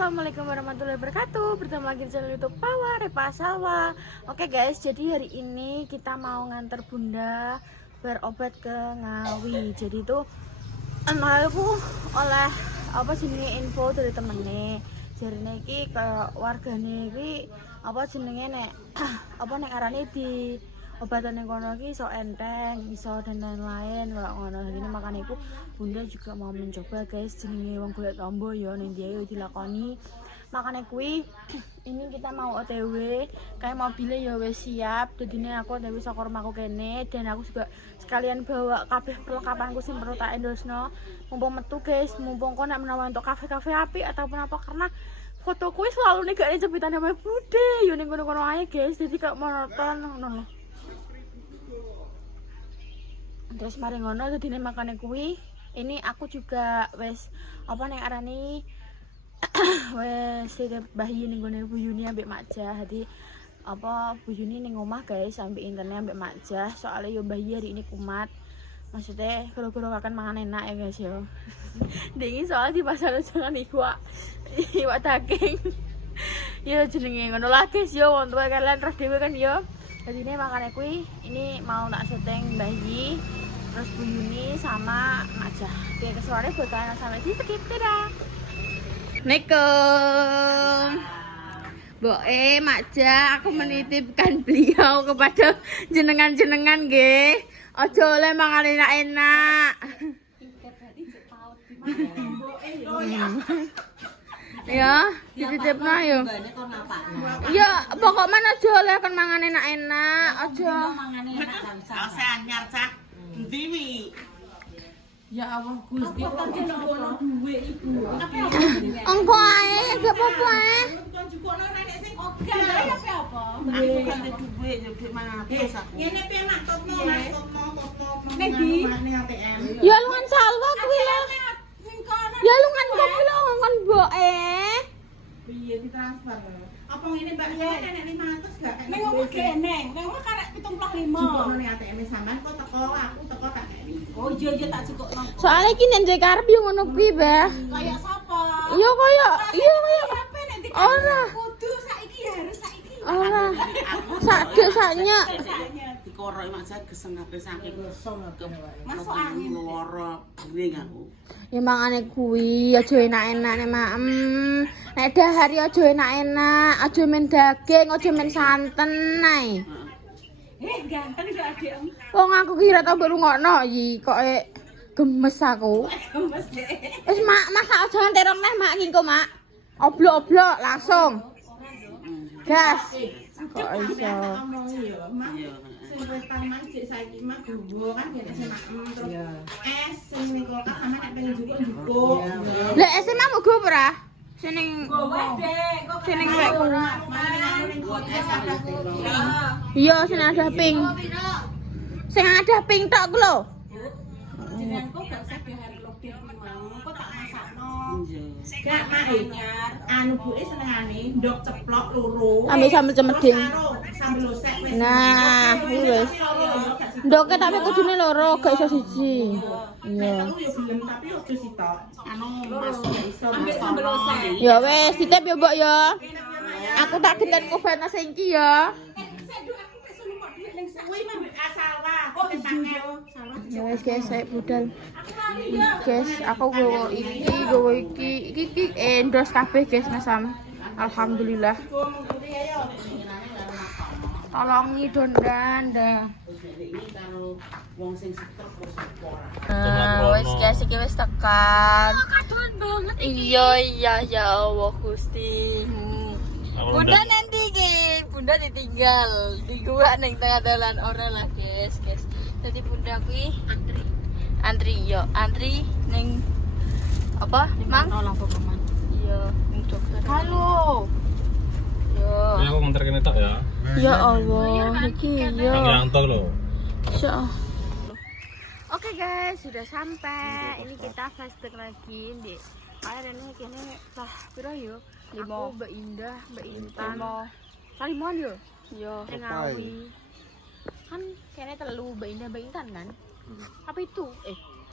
Assalamualaikum warahmatullahi wabarakatuh. Bertemu lagi di channel YouTube Pawa Repa Salwa. Oke guys, jadi hari ini kita mau nganter bunda berobat ke Ngawi. Jadi itu aku oleh apa jenenge info dari temennya. Jarine iki ke wargane iki apa jenenge nek apa nek arane di obatan yang kono iki iso enteng, iso dan lain-lain kalau ngono. Gini makanya aku bunda juga mau mencoba guys, jenenge wong golek tombo ya ning dia yo dilakoni. Makanya kui ini kita mau OTW, kayak mobilnya ya wis siap. Dadine aku OTW saka rumahku kene dan aku juga sekalian bawa kabeh perlengkapanku sing perlu tak endosno. Mumpung metu guys, mumpung kok nek menawa untuk kafe-kafe api ataupun apa karena fotoku selalu nih gak jepitan sama bude yo ning kono-kono ae guys. Jadi gak monoton ngono. Terus mari ngono dadine makane kuwi ini aku juga wes apa ning arani wes titip bayi ning gone Bu Yuni ambek Makjah. Jadi apa Bu Yuni ning omah guys ambek interne ambek Makjah soalnya yo bayi hari ini kumat. Maksudnya kalau akan mangan enak ya guys yo. Dingin soal di pasar jangan iwak daging. Ya jenenge ngono lah guys yo wong tuwa kalian terus dhewe kan yo. Jadi ini makanya kui ini mau tak syuting bayi terus Bu Yuni sama Makjah. Oke ke suaranya buat kalian sampai di skip tidak. Assalamualaikum Boe Makjah, aku menitipkan beliau kepada jenengan-jenengan nggih. Aja oleh mangan enak-enak. Ya, dititipno yo. Ya, pokok mana aja oleh kan mangan enak-enak, aja. Asa anyar cak. Endi wi? Ya Allah Gusti kok ono duwe ibu. Engko ae, gak apa-apa ae. Kon jukokno nenek sing Oke. apa? Aku kan duwe yo duwe mangan sak. Ngene pe maksudmu Nek di ATM. Ya lungan salwa kuwi lho. Sing kono Ya lungan kuwi lho ngongkon mboke. piye ditransfer. Apa ngene Mbak saya nenek 500 gak? ning omah geneng, ning omah karek 75. Jukokno ning ATM sampean kok teko aku teko tak ngene. Oh iya tak jukokno. Soale iki nek karep yo ngono kuwi, Bah. Kayak sapa? Iya kaya Apa nek di ora. kudu saiki harus saiki. Ora. Sakde saknya. Dikorok mak saya geseng kabeh saking Masuk angin. Loro gering aku. Ya mangane kuwi aja enak-enak nek maem. Nek dahar ya aja enak-enak, aja men daging, aja men santen ae. Ganteng yo adikmu. Wong aku kira tau baru ngono iki kok gemes aku. Gemes deh. Wis mak masak aja nganti rong neh mak iki engko mak. Oblok-oblok langsung. Gas. Kok iso. Ngomong yo, Mak. Sing wetan man sik saiki mah gowo kan ngene sing terus es sing ning kulkas sama nek pengen jukuk. Lah SMA mau go ora? Seneng Dek, kok seneng rek. Ning kulkas ada pink. Iya, sing ada pink. Sing ada pink tok ku lho. jenengan kok gak usah dihari lebih mau. Kok tak masakno. Gak mak anu buke senengane ndok ceplok loro. Ambil sambel cemeding. Sambel losek wis. Nah, kuwi wis. Ndoke tapi kudune loro, gak iso siji. Iya. Aku yo gelem tapi ojo sitok. Anu Mas iso Ambil sambel losek. Ya wis, ditip yo, Mbok ya. Aku tak geten ngobana sing iki ya. Kuwi mah asal wae. Oh iya. Ya wis guys, saya budal. Guys, aku gowo iki endorse kabeh guys Masam. Alhamdulillah. Tolongi dondan dah. Wong sing setruk wis Wis guys, iki wis tekan. Kadoan banget iki. Iya ya Allah Gusti. Bunda nanti guys, Bunda ditinggal di gua neng tengah jalan ora lah guys. Jadi Bunda kuwi antri neng apa? Mang iya, ning dokter. Halo. Yo. Ya aku nganter kene tok ya. Ya Allah, iki yo. Kang Yanto lho. Insyaallah. Oke guys, sudah sampai. Ini kita flashback lagi di air ini kene tah piro yo? 5. Mbak Indah, Mbak Intan. Kalimon yo? Yo, Ngawi. Kan kene telu Mbak Indah, Mbak Intan kan? Apa itu?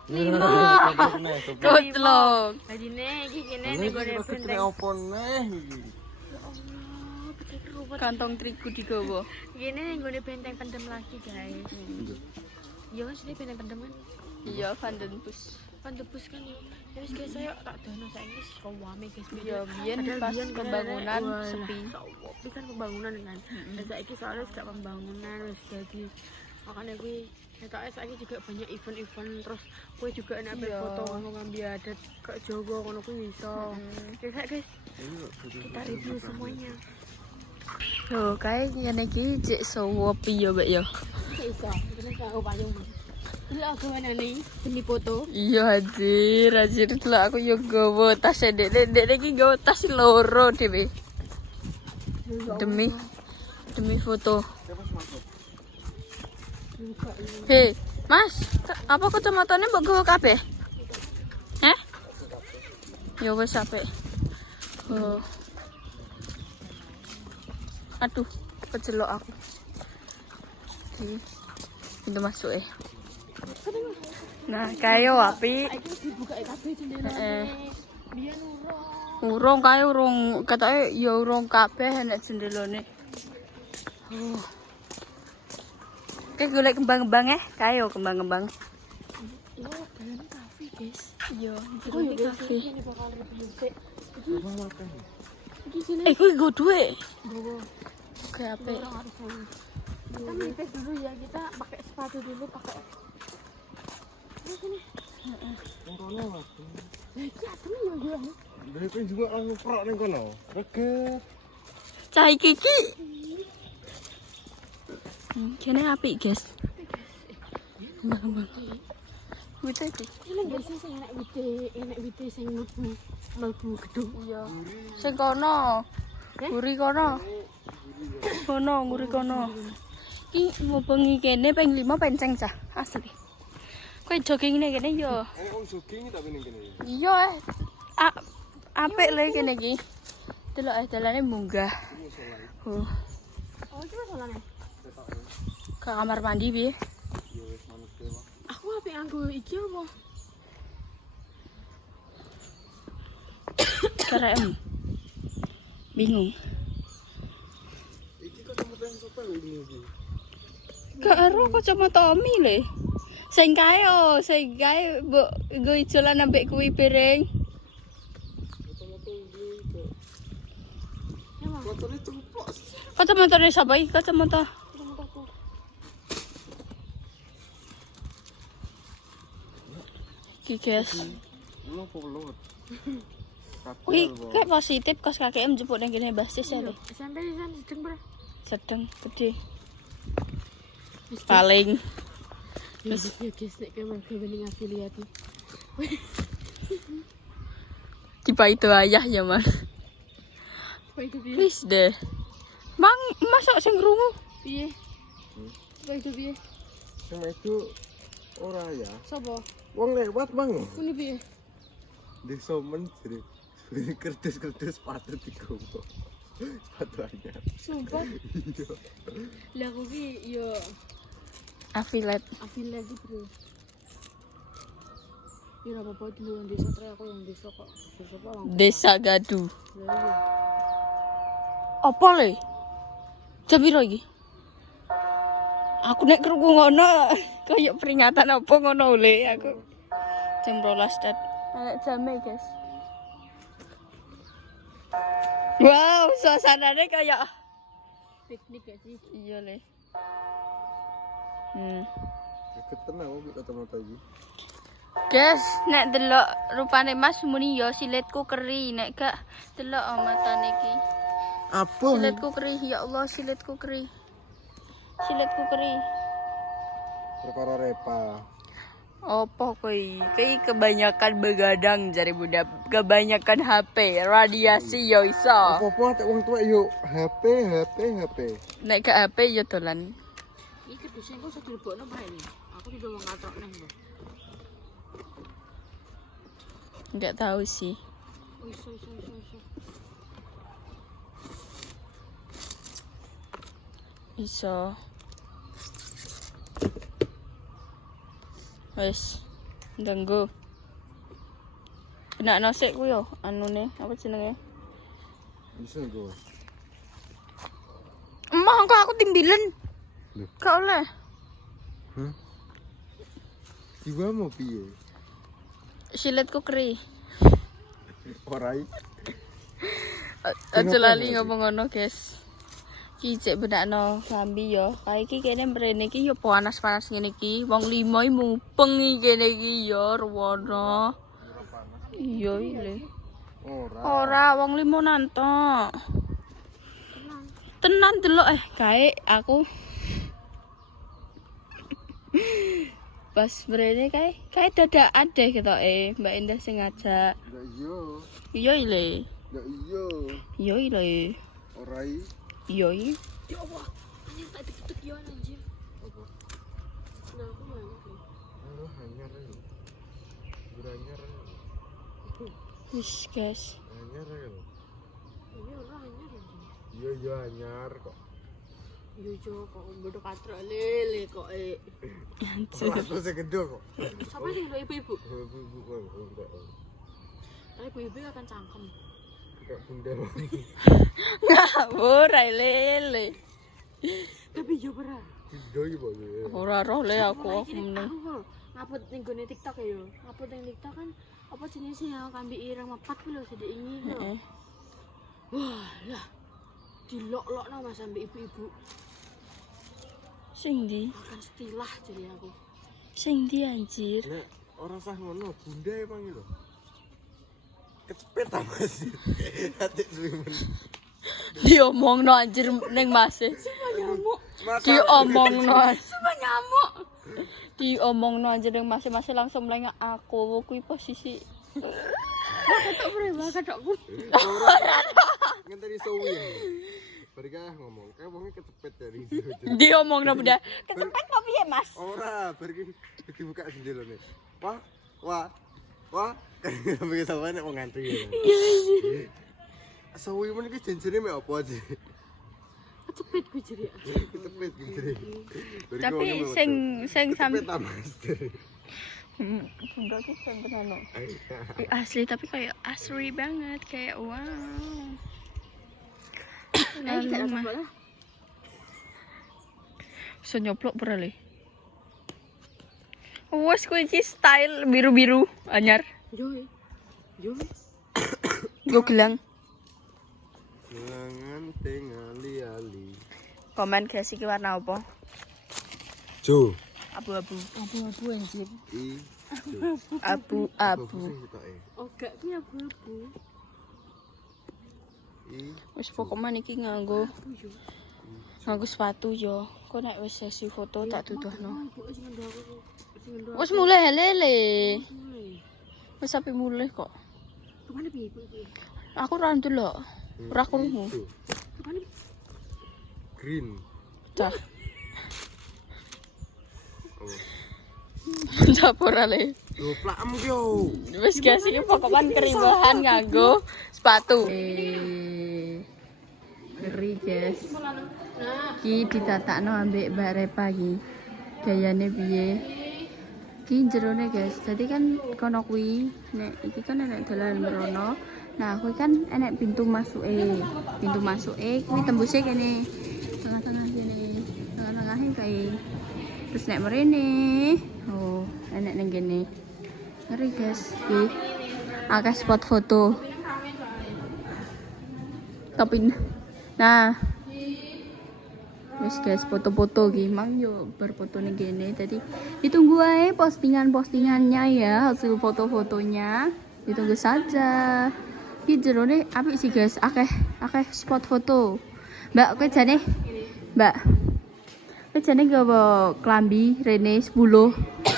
5. Goblok. Hadine iki kene ning gone benteng. Apa neh iki? Ya Allah, becek ruwet. Kantong terigu digawa. Gini ning gone benteng pendem lagi, guys. Ya wis ini benteng pendem kan. Iya, Vandenbus. Pandebus kan ya. Ya wis guys, ayo tak dono saiki wis rame guys. Iya, biyen Padahal pas biyen pembangunan walah, sepi. Sepi kan pembangunan kan. Dan saiki soalnya sudah pembangunan wis jadi makanya kuwi ketoke saiki juga banyak event-event terus kuwi juga enak Iya. foto ngono ngambil adat ke Jawa ngono kuwi iso. Ya sak guys, kita review semuanya. Loh, kayak ngene iki cek sowopi ya, Mbak ya. Iso, terus aku payung. Ini aku nih demi foto. Iya, anjir delok aku yo gawa tas ndek iki gawa tas loro dhewe. Demi foto. Hei, Mas, apa kacamatane mbok gawa kabeh? Heh? Ya wis apik. Oh. Aduh, kecelok aku. Pintu masuk Nah, kayo api. Iki dibuka kabeh jendelane. Biyen Urung kae urung katoke ya urung kabeh nek jendelane. Oh. Kayak golek kembang-kembang kayo kembang-kembang. Iya, dalamnya kafe, guys. Iya, Oh, iya, kafe. Ini bakal review sik. Iki sini. kuwi nggo dhuwit. Gowo. Oke, apik. Orang harus main. Kita melipis dulu ya, kita pakai sepatu dulu, pakai. Terus ini. Kono Mas. Lah iki adem ya gue. Dari pengen juga langsung prok ning kono. Reget. Cah iki. Kene apik, guys. Kembang-kembang. Wite iki. Ini guys sing enak wite sing mlebu gedung. Iya. Sing kono. Guri kono. Kono, nguri kono. Iki ngobengi kene ping 5 penceng cah, asli. Kowe jogging ning kene yo. Om jogging tapi ning kene. Iya. Apik le kene iki. Delok dalane munggah. Oh, iki masalahnya. Ke kamar mandi piye? Ya wis manut dewa. Aku apik anggo iki apa? Kerem. Bingung. Iki kacamata yang sopo ini iki? Karo kacamata Omi le. Sing kae mbok nggo ijolan ambek kuwi piring. Kacamata ini kok. Ya, Mas. Fotone cuplok. Kacamatane sapa iki kacamata? Kacamataku. Iki guys. Lu opo pelot? Wih, kayak positif kos KKM jemput yang gini basis ya deh. SMP kan sedeng ber. Sedang gede. Paling Ya guys, nek kemen kebening afiliat. tiba itu ayah ya man. Apa itu piye? Please deh. Bang, masuk sing krungu. Piye? Apa itu piye? Sama itu ora ya. Sopo? Wong lewat, Bang. Kuni piye? Di somen jadi kertas-kertas sepatu digowo. Sepatu aja. Sumpah. Iya. Lah aku ki yo Affiliate. afiliat iki, Bro. Ya ora apa-apa dulu yang desa tre aku yang desa kok. Desa kok langsung. Desa Gadu. Lah iya. Apa le? Jam piro iki? Aku nek krungu ngono koyo peringatan apa ngono le aku. Jam 12 dat. Nek jame, guys. Wow, suasananya kayak Piknik gak sih? iya le. Deket tenang kok kacamata iki. Guys, nek delok rupane Mas muni yo silitku keri, nek gak delok matane iki. Apa? Silitku keri, ya Allah silitku keri. Silitku keri. Perkara repa. Opo kuwi? Kuwi kebanyakan begadang jare bunda. Kebanyakan HP, radiasi yo iso. Apa-apa tak wong tuwek yo HP. Nek gak HP yo dolan. Iki kedusnya kok iso dilebokno apa ini? Aku tidak mau ngatrok neng lho. Enggak tahu sih. Oh, iso. Iso. Wes. Ndanggo. Benakno sik ku yo anune apa jenenge? Bisa gue. Emang kok aku timbilen. Loh. Gak oleh. Hah? Tiba mau piye? Siletku keri. Orai. Aja lali ngomong ngono, guys. Ki cek benakno klambi yo. Kae iki kene mrene iki yo panas-panas ngene iki. Wong 5 iki mupeng iki kene iki yo ruwono. Iya ile. Ora wong 5 nanto. Tenan delok kae aku. Pas mrene kae dadakan deh ketoke Mbak Indah sing ngajak. Enggak iya. Iya ile. Enggak iya. Iya ile. Orai. Iya iki. Ya Allah, anjir tak deg-deg yo anjir. Apa? Nah, aku mana? Halo, hanyar ya. Beranyar. Wis, guys. Hanyar ya. Ini orang anyar anjir. Iya iya hanyar kok. Yo jo kok bodoh katrok lele kok Anjir. Terus segede kok. Sampai sing lho ibu-ibu. Ibu kok enggak. Ibu-ibu akan cangkem. Enggak bunda. Ngawur ae lele. Tapi yo berat. Bunda iki Pak. Ora roh le aku meneng. Aku ngupload ning gone TikTok ya yo. Ngupload ning TikTok kan apa jenisnya ya kambi ireng mepat ku lho sedek ini lho. Heeh. Wah, lah. Dilok-lokno Mas ambek ibu-ibu. Sing ndi? Makan setilah jadi aku. Sing ndi anjir? Nek ora sah ngono, bunda emang itu. Kecepet ta Mas. Hati suwimen. Diomongno anjir ning Mas. Nyamuk. Diomongno. Semua nyamuk. Diomongno anjir ning Mas langsung mlengak aku kuwi posisi. Ketok bre, ketokku. Ngenteni suwi. Barika ngomong, kayak wongnya kecepet dari situ. Diomongno benda. Kecepet kok piye Mas? Ora, bariki dibuka jendelane. Wah. Sampai sampai nek wong ngantri. Iya. Suwi men iki jenjene mek apa aja? Kecepet ku jeri. Kecepet jenjene. Tapi sing kecepet ta Mas. Enggak sih yang benar. Asli tapi kayak asri banget kayak wow. Lalu mah. So nyoplok berale. Wes kunci style biru-biru anyar. Yo. Go gelang. Gelangan tingali-ali. Komen guys iki warna apa? Jo. Abu-abu. Abu-abu anjir. Abu-abu. Oh, gak ki abu-abu. Wis pokoknya niki nganggo sepatu yo. Kok nek wis sesi foto tak tuduhno. Wis mulai lele. Wis sampe mulai kok. Kemana piye ibu? Aku ora ndelok. Ora krungu. Kemana? Green. Cah. Capora le. Lho plakem ki yo. Wis guys iki pokokan keribahan nganggo sepatu. Keri guys. Ki ditatakno ambek Mbak Repa iki. Gayane piye? Ki jerone guys. Jadi kan kono kuwi nek iki kan enek dalan merono. Nah, kuwi kan enek pintu masuke. Pintu masuke kuwi tembuse kene. Tengah-tengah kene. Tengah-tengahe kae. Terus nek mrene. Oh, enek ning kene. Ngeri guys. Iki akeh spot foto. Tapi nah wis guys foto-foto iki mang yo berfoto ning kene. Jadi ditunggu ae postingan-postingannya ya, hasil foto-fotonya. Ditunggu saja. Iki jerone apik sih guys, akeh spot foto. Mbak kowe jane Mbak kowe jane gawa klambi rene 10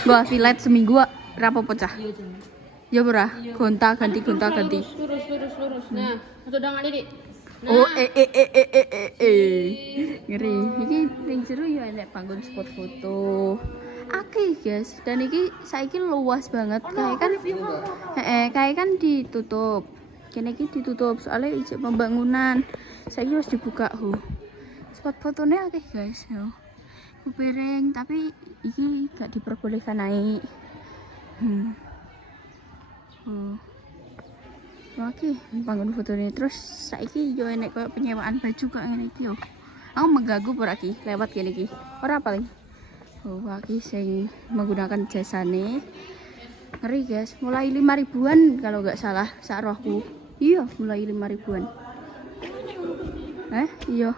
gawa filet seminggu ora apa-apa cah. Ya ora, gonta-ganti. Lurus. Nah, satu dangan Didik. Oh ngeri. Iki ning jero ya enek panggon spot foto. Akeh guys, dan iki saiki luas banget. Kayak kan ditutup. Kene iki ditutup soalnya ijek pembangunan. Saiki wis dibuka ho. Spot fotonya akeh guys yo. Kupiring tapi iki gak diperbolehkan naik. Oke, bangun foto ini terus saiki yo enek koyo penyewaan baju kok ngene iki yo. Aku mengganggu ora ki lewat kene iki. Ora paling. Oh, iki sing menggunakan jasane. Ngeri guys, mulai 5.000-an kalau nggak salah sak rohku. Iya, mulai 5.000-an. Iya.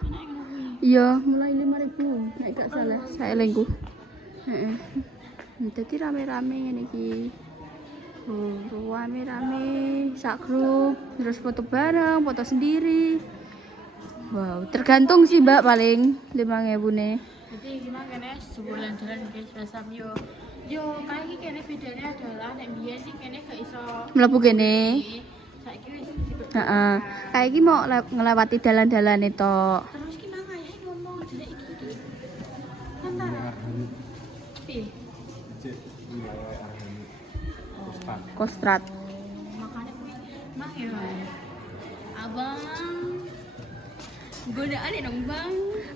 Iya, mulai 5.000 nek gak salah saya elengku. Heeh. Dadi rame-rame ngene iki. Oh, rame-rame sak grup, terus foto bareng, foto sendiri. Wow, tergantung sih Mbak paling 5.000 nih. Jadi gimana kene sebulan jalan guys rasam yo kayak iki kene bedanya adalah nek biyen sih kene gak iso Mlebu kene. saiki wis Heeh. Kayak iki mau ngelewati dalan-dalan itu. terus ki mang ae ngomong jelek iki. Antara piye? Kostrat. Makanya kuwi mang ya. Abang godaan dong bang.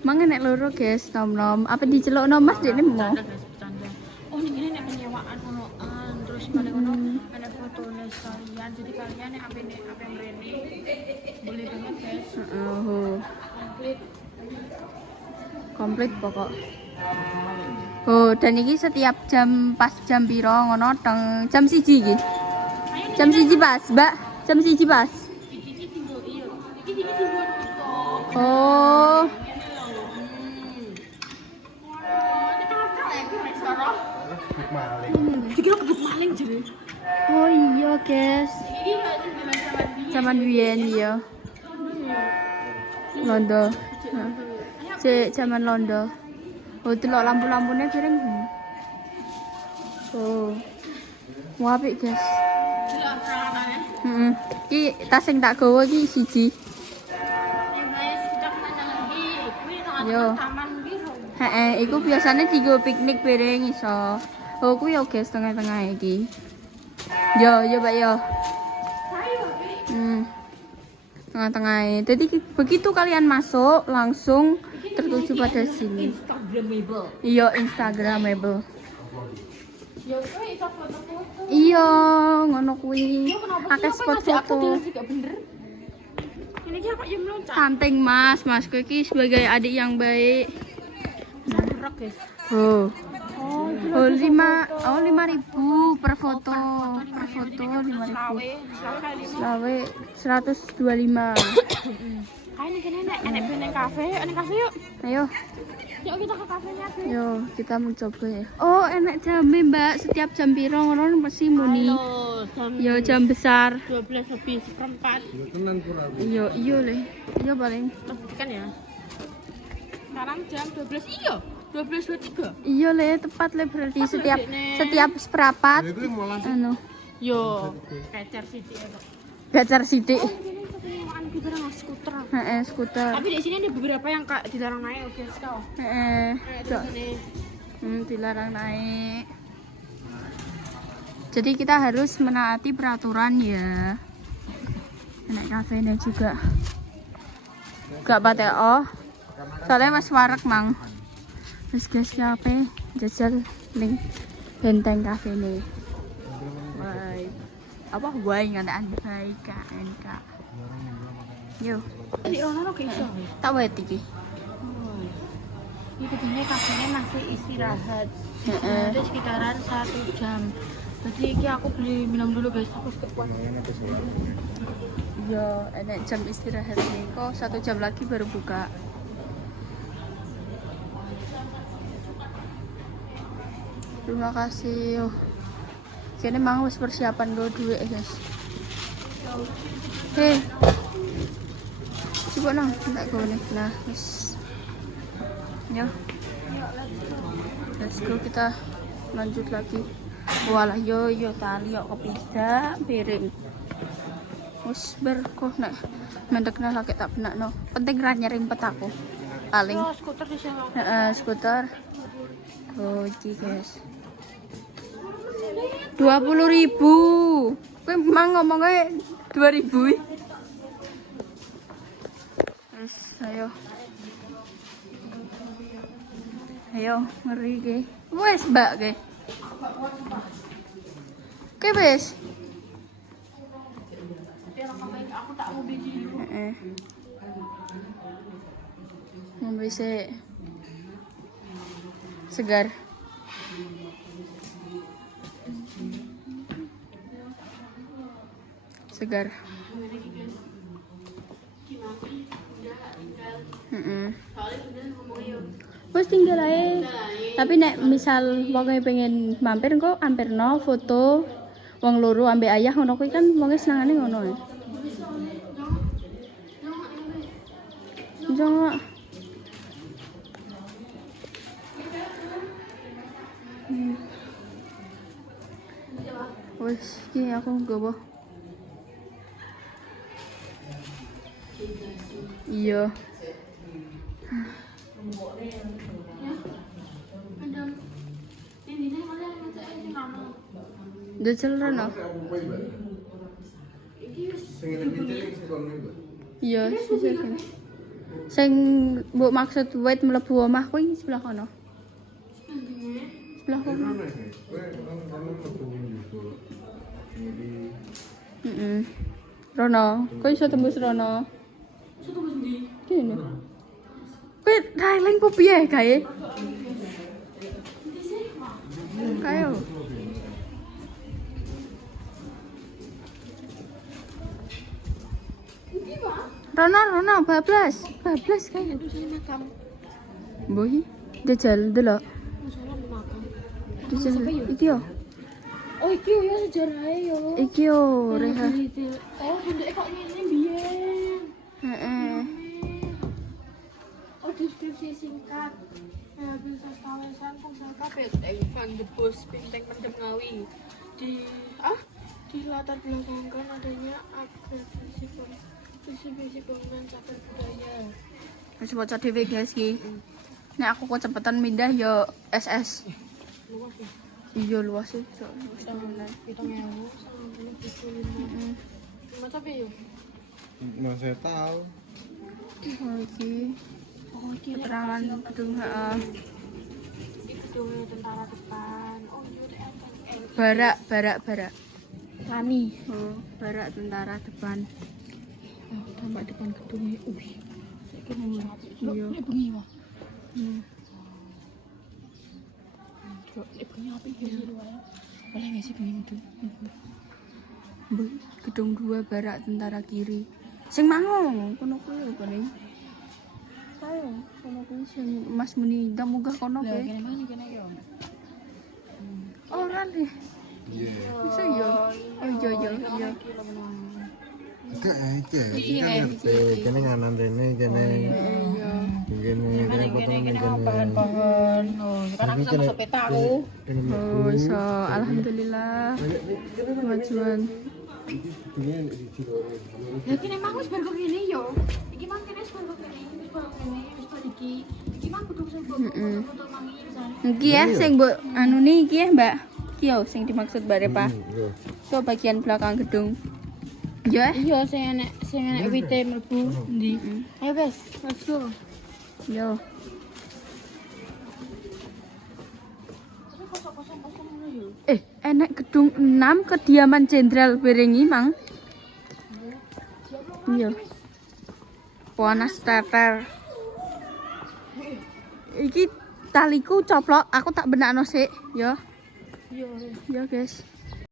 Mang nek loro guys, nom-nom. Apa dicelukno Mas dekne mau? Bercanda. Oh ini nek penyewaan onoan terus balik ono ada fotone sekalian. Jadi kalian nek apa mrene boleh banget guys. Komplit pokok. Oh, dan ini setiap jam pas jam piro ngono teng jam 1 iki. Jam 1 pas, Mbak. Jam 1 pas. Iki tinggal iya. Iki tinggal tutup. Oh. Dikira kebuk maling jadi. Oh iya, guys. Iki gak sing Zaman biyen iya. Londo. Zaman Londo. Oh, delok lampu-lampunya kering. Oh. Wah, apik, guys. Delok peralatannya. Iki tas sing tak gawa iki siji. Ya guys, kita kemana lagi? Kuwi Yo. taman biru. Heeh, iku biasanya digo piknik bareng iso. Oh, kuwi yo guys tengah-tengah iki. Yo, Pak yo. Tengah-tengah. Jadi begitu kalian masuk langsung tertuju pada sini. Instagramable. Iya, Instagramable. Ya kuwi iso foto-foto. Iya, ngono kuwi. Ya kenapa Akeh spot aku foto. juga bener. Ini ki apa yang meloncat? Santing Mas, Masku iki sebagai adik yang baik. Berak guys. Oh. Oh, Oh, 5.000 per foto. Per foto 5.000. Selawe 125. Kayak ini kene enek beneng kafe, yuk. Ayo, Yuk kita ke kafenya. yo kita mau coba ya. Oh, enak jambe, Mbak. Setiap jam piro ngono mesti muni. Yo jam besar. 12 lebih seperempat. Yo, iya le. Iya paling. Kan ya. Sekarang jam 12. Iya, 12.23. Iya le, tepat le berarti setiap seprapat. Anu, Yo, kecer sithik ya, Kak. gacar sithik. Penyewaan kita dengan skuter. Heeh, skuter. Tapi di sini ada beberapa yang Kak dilarang naik, oke, kau. Heeh. Di sini. Dilarang naik. Jadi kita harus menaati peraturan ya. Naik kafenya juga. Gak pate soalnya mas warak mang. Terus guys apa? Jajal link benteng kafe nih. Bye. Apa bye ngataan bye KNK. Yo. Di ono kayak iso. Tak wet iki. Ini begini kafenya masih istirahat. Itu sekitaran 1 jam. Jadi ini aku beli minum dulu guys, aku suka kuat. Yo, enak jam istirahat nih. Kok 1 jam lagi baru buka. Terima kasih. Kini mang wis persiapan go duit guys. Hei. Coba nang, tak go nih. Nah, wis. Yo. Let's go kita lanjut lagi. Walah yo tali yo kepidak piring. Wis berkoh nek mendekna lagi tak benakno. Penting ra nyering petaku. Paling. Oh, skuter di sana. Heeh, skuter. Oh, iki guys. 20.000. Kowe mang ngomongnya 2.000. Terus ayo. Ayo ngeri ke. Wes, Mbak ke. Oke, wis. Aku tak mau bikin dulu. Heeh. Ngombe sik. Segar. Segar. Wes tinggal ae. Tapi nek misal wong pengen mampir kok ampirno foto wong loro ambek ayah ngono kuwi kan wong senengane ngono ya. Jangan. Wes iki aku nggowo. Iya. Dajal rono. Iya, sing mbok maksud wit mlebu omah kuwi sebelah kono. Sebelah kono. Rono, kok iso tembus rono? Iso tembus ndi? Kene. Kowe railing po piye kae? Kae. Rono, bablas kae. Mbok iki jajal delok. Jajal iki yo. Oh iki yo sejarahe yo. Iki yo reha. Oh bentuke kok ngene biyen. Heeh. Oh deskripsi singkat. Bisa kawasan pusaka benteng Van de Bos, benteng Mendem Ngawi. Di latar belakangkan adanya visi bangunan cagar budaya. Wis waca dhewe guys iki. Nek aku kecepatan pindah yo SS. Iya luas sih. Macam apa yo? Mas saya tahu. Oh iki keterangan gedung heeh. Di gedungnya tentara depan. Oh iya Barak. Lani. Oh, barak tentara depan. Tampak depan gedungnya. Saiki mau Iya. Nek bengi wae. Nek bengi apa iki wae. Boleh nggak sih bengi itu? Gedung 2 barak tentara kiri. Sing mango kono kuwi lho kene. Ayo, kono kuwi sing Mas muni ndang munggah kono Lah kuwi. kene mana kene yo. Ora deh. Iya. Bisa yo. Oh iya. Iki kene nganan rene kene. Kene potong kene. Pohon. Oh, sekarang aku sama sepeda aku. Oh, iso alhamdulillah. Kemajuan. Lah kene mang wis bar kok ngene yo. Iki mang kene wis bar kok kene, wis bar iki. Iki mang kudu sing foto mangi misalnya. Iki ya sing mbok anune iki ya, Mbak. Iki yo sing dimaksud Mbak Repa. Itu bagian belakang gedung. Ya. Iya, sing enek wite mlebu ndi. Ayo wes, let's go. Yo. Enek gedung 6 kediaman Jenderal Berengi, Mang. Iya. Panas teter. Iki taliku coplok, aku tak benakno sik, yo. Iya. Ya, guys.